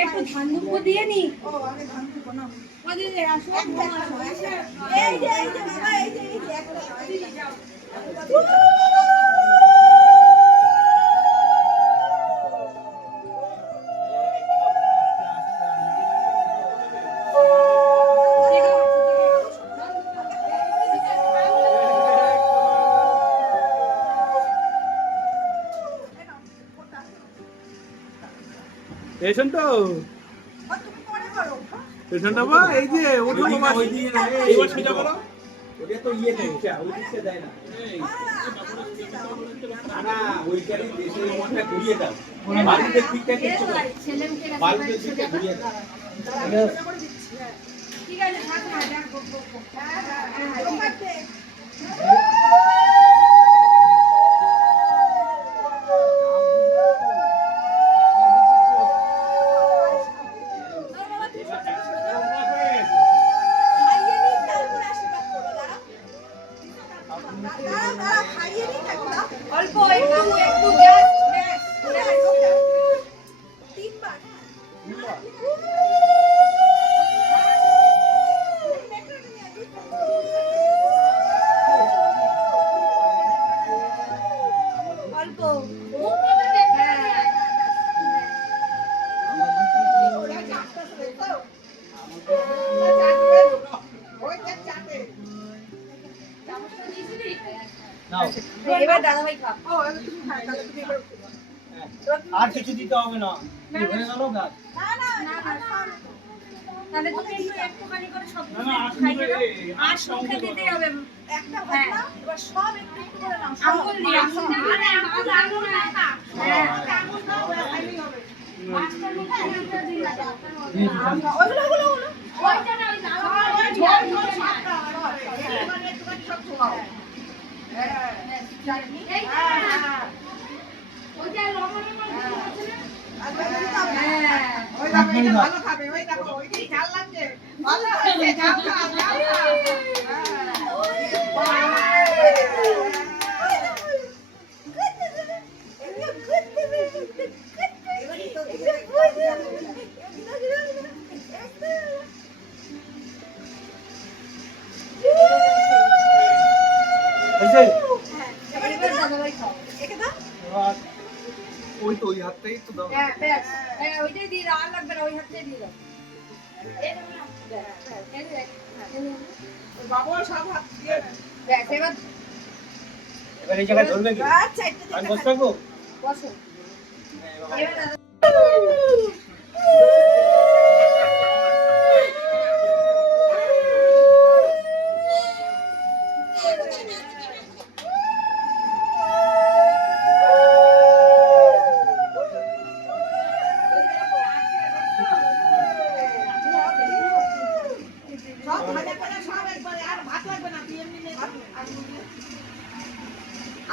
একটু ধান দুব্ব দিয়ে নি। পেছনটা পেছনটা বা এই যে ওঠো বাবা ওই দিকে না এইবার সোজা করো ওটা তো ইয়ে নেই ওই দিকে দেয় না না ওইখানে দেশের মনটা ঘুরিয়ে দাও বাড়িতে ঠিকঠাক কিছু বাড়িতে ঠিকঠাক ঘুরিয়ে দাও ঠিক আছে থাক না দেখ অল্প একটু তিনবার অল্প এবার দাদা ভাই খা আর কিছু দিতে হবে না হয়ে গেল গাছ তাহলে তুমি একটুখানি করে সব খাইয়ে দাও আর সবকে দিতে হবে একটা ভাত না এবার সব একটু একটু করে নাও আঙ্গুল দিয়ে আরে আঙ্গুল আঙ্গুল না হ্যাঁ আঙ্গুল দাও খাইলেই হবে মাছটা নিয়ে একটা দিন দাও ওগুলো ওইটা না ওই লাল ওই ঝোল ঝোল সাতটা এবার একটুখানি সব খাও হ্যাঁ চাটনি এই ওইটা লবণের মধ্যে আছে না ওই দেখো এটা ভালো খাবে ওই দেখো ওই কি ঝাল লাগছে ভালো হয়েছে ঝাল খা ওই তো ওই হাতটাই তো দাও হ্যাঁ ব্যাস হ্যাঁ ওইটাই দিয়ে দাও আর লাগবে না ওই হাতটাই দিয়ে দাও এই দাও না ব্যাস বাবা সব হাত দিয়ে ব্যাস এবার এই জায়গায় ধরবে কি আচ্ছা আমি বসে থাকবো বসো এবার দাদা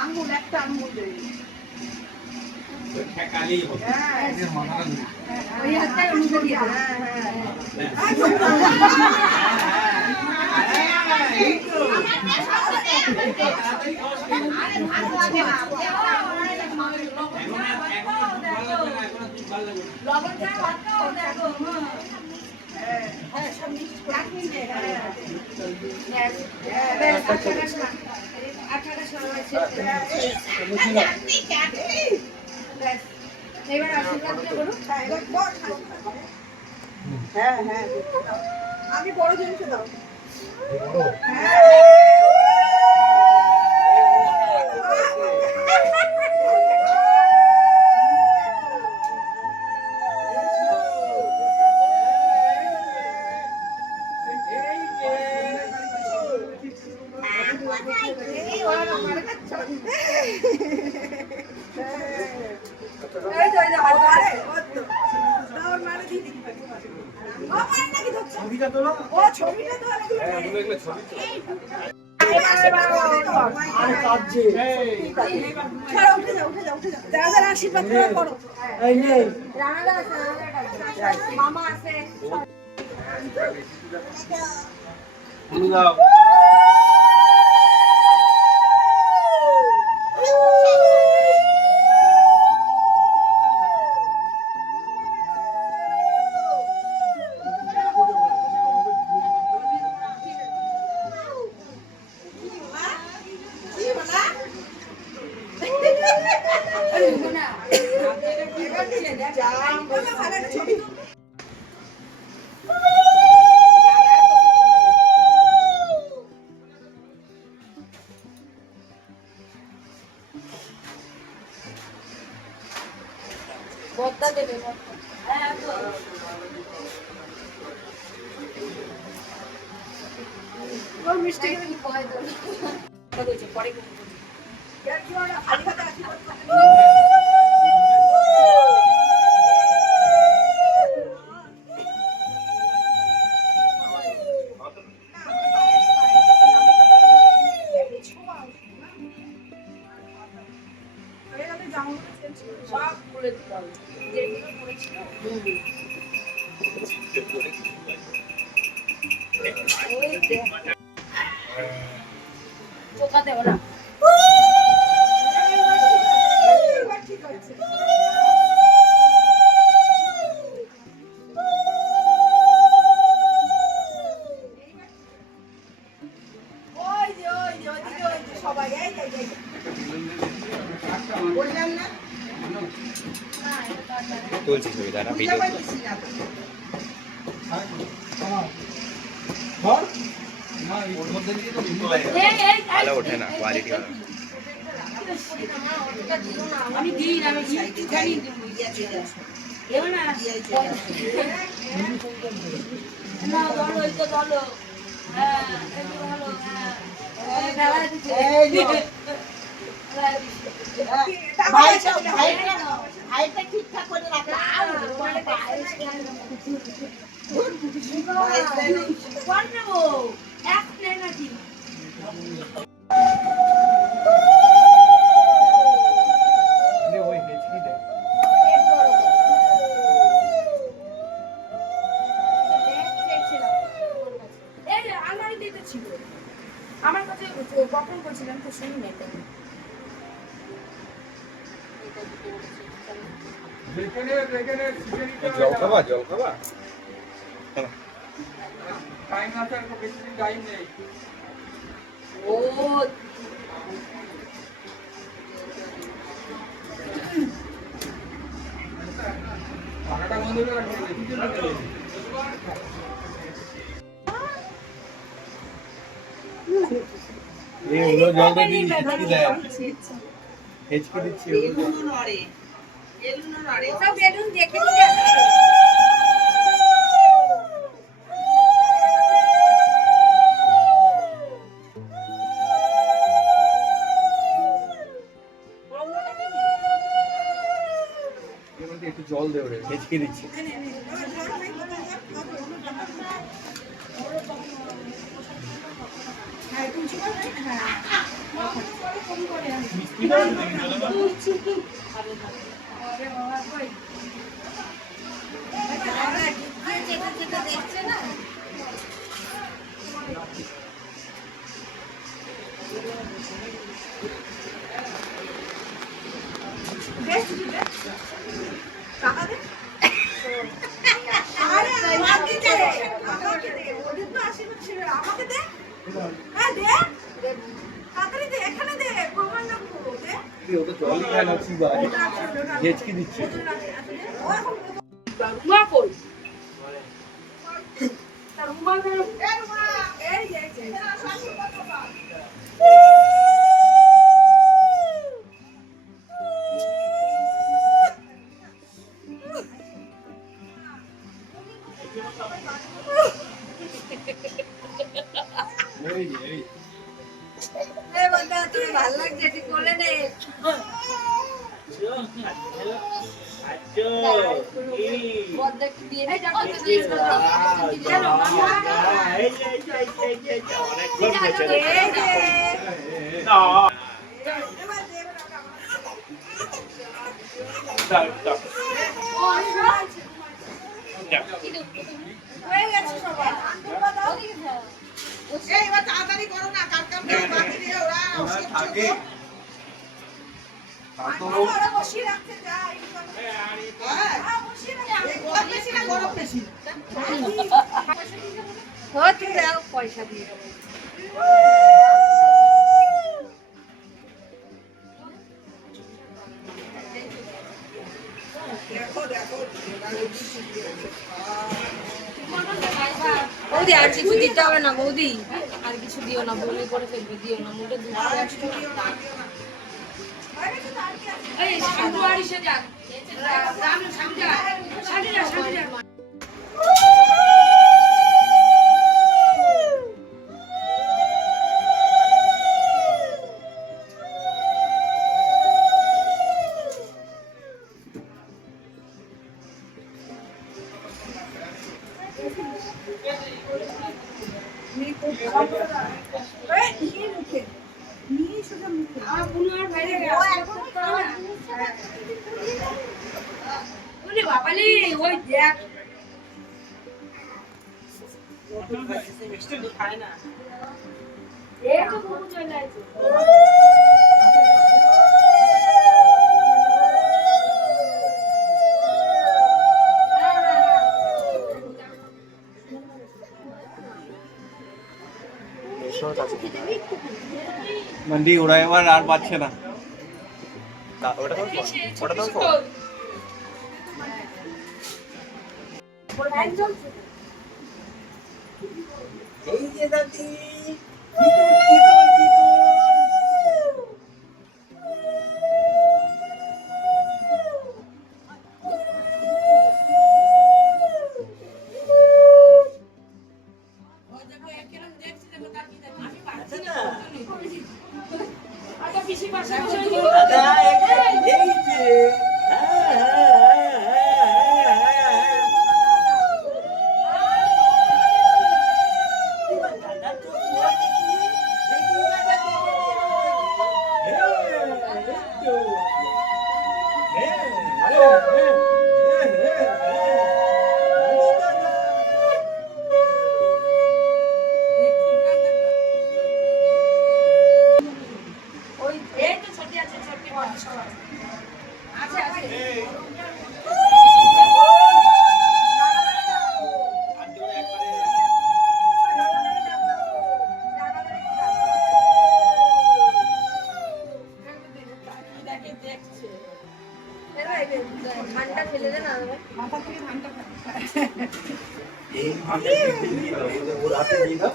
আঙ্গুল একটা আঙ্গুল দেই ঠেকালেই হবে এর মাথাটা ধরে ওই হাতটা অনুতে দিয়ে দাও এই তো আরে ভালো লাগে না লবণ চা ভাতও দেখো হ্যাঁ সব মিক্স করে রাখুন হ্যাঁ আঠাটা সময় এবার আশীর্বাদ দিয়ে বলুন হ্যাঁ হ্যাঁ আমি বড় জিনিস দাও ছবিটা তোলো ও ছবিটা তো আর কাঁদছে যারা আশীর্বাদ করো এই নেই মামা আছে তুমি দাও বদ্দা দেবে মিষ্টি পরে সব খুলে দিতে হবে যেগুলো করেছিল চোখা দেবো না সবাই তুলছি ছবি দাঁড়া ভিডিও ভালো ওঠে না কোয়ালিটি ভালো আমি দিই না আমি জানি দেবো না না বলো এই তো বলো হ্যাঁ একটু ভালো ভাইটা ঠিকঠাক করে রাখো এক প্লেন নাকি আমার কাছে কখন বলছিলাম তো শুনি না জল খাবা জল খাবা টাইম আছে আর বেশি টাইম নেই ও পাখাটা বন্ধ করে রাখো এই হলো জলটা দিয়ে হিচকি দেয় হিচকি দিচ্ছি সব বেলুন দেখে নিয়ে একটু জল দেও রে হিচকি দিচ্ছি দেখছে না টাকা দে আরে আমাকে দে আমাকে দে ওদের তো আশীর্বাদ ছিল আমাকে দে হ্যাঁ দে তাড়াতাড়ি দে এখানে দে প্রমাণ রাখবো দে কি ও তো জলই খায় না চিবা হিচকি দিচ্ছি রুমা কই তার রুমা এই যে ভালো লাগছে তুই কোলে নে বদ্দাকে দিয়ে দিই অত দিয়ে চলো হয়ে গেছে সবাই এই এবার তাড়াতাড়ি করো না, কালকে বাকি দিয়ে ওরা থাকে ওরা বসিয়ে রাখতে যায় গরম বেশি না গরম বেশি? হতে দাও পয়সা দিয়ে বৌদি আর কিছু দিতে হবে না বৌদি আর কিছু দিও না বলে করে ফেলবে দিও না মোটে এই সামনে বাড়ি সে যাক রাম সামনে সামনে যা বাবালি ওই দেখ এই তো বহু চলে আছে मंडी उड़ा एबार আর পাচ্ছে না ওটা তো ওটা তো এই যে দাদি আচ্ছা পিসি পাশে দাদা এই যে ওই এই তো ছোটি আছে ছোটি বড় সব আছে আছে ঠান্ডা ফেলে দে না মাথা থেকে ঠান্ডা এই ভাবে ওর হাতে দিয়ে দাও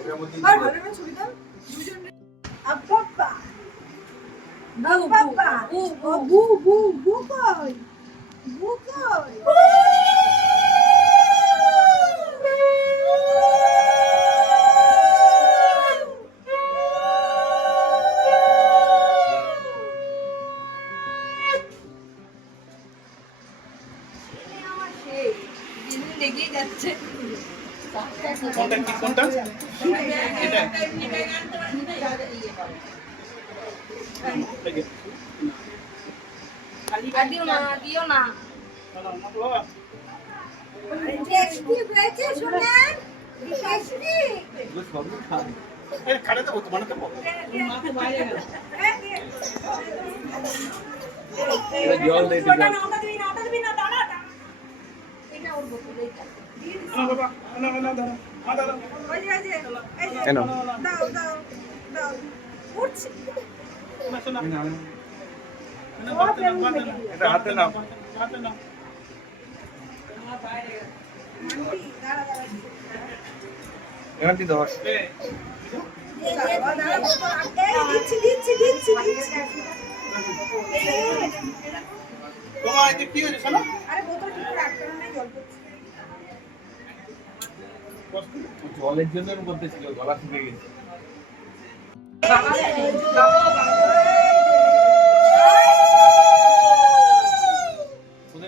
ওর মধ্যে আর ভালো না ছবিটা দুজন আব্বা আব্বা বু বু বু বু কই বু কই আমার সেই দিন লেগেই যাচ্ছে কোনটা কি কোনটা এটা দিও না দিও না টেস্টি হয়েছে শুনেন টেস্টি वो सभी खा ए खाने तो तुम्हारे तो মাথা বাইরে গেল জল দে ছোটা নাওটা দিবি না দাঁড়া এটা ওর বোতল এইটা না বাবা না না দাঁড়া দাঁড়া ওই যে এই যে এনো দাও দাও দাও উঠছে না শোনা না এটা হাতে নাও হাতে নাও দাঁড়া দাঁড়া এখান থেকে ধর দিচ্ছি তোমার এই কি হয়েছে শোনা আরে বোতল ঠিক করে আটকানো নাই জল পড়ছে জলের জন্য বলতে ছিল গলা শুকিয়ে গেছে বাবা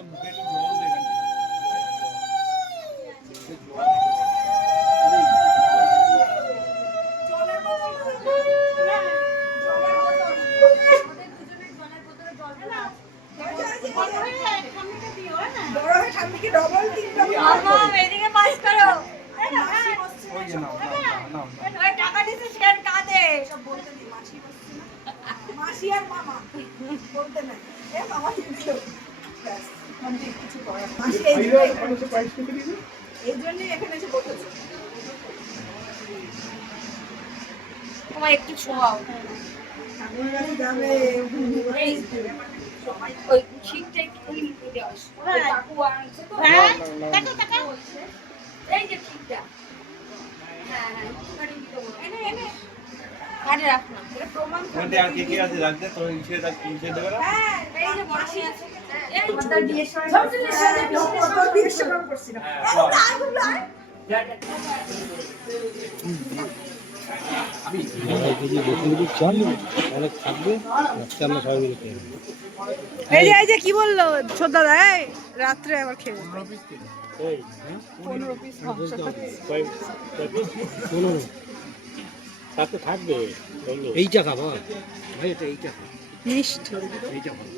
তাহলে মুখে একটু জল দেবেন জলের বোতল জলের বোতল আমাদের দুজনের জলের বোতলে জল না বড় হয়ে ঠাম্মিকে ডবল তিন ডবল মামা এদিকে পাস করো ওই যে নাও নাও ওই টাকা দিতে শেয়ার কাঁদে সব বলতে দিই মাসি বসছে না মাসি আর মামা বলতে নাই এ মামা দিল ব্যাস আমি কিছু করার না। মাসি এই জন্যই এখানে এসে বসেছে তোমার একটু শোয়াও ঠাকুর কাছে যাবে এই ওই ঠিকটা একটু নিতে দাও ওই কাকু আনছে তো হ্যাঁ দেখো দেখো এই যে ঠিকটা হ্যাঁ হ্যাঁ একটুখানি দিতে বলো এনে এনে আরে রাখ না এটা প্রমাণ ওখানে আর কে আছে রাখতে তো ইসে দেবে না হ্যাঁ এই যে মাসি আছে এই মাথা দিয়ে সরে তোর বিয়ের সময় করছি না এই যে কি বললো ছোট দাদা এই রাত্রে আবার খেয়ে 15 পিস তাতে থাকবে এইটা খাবা ভাই এটা এইটা মিষ্টি এইটা খাবা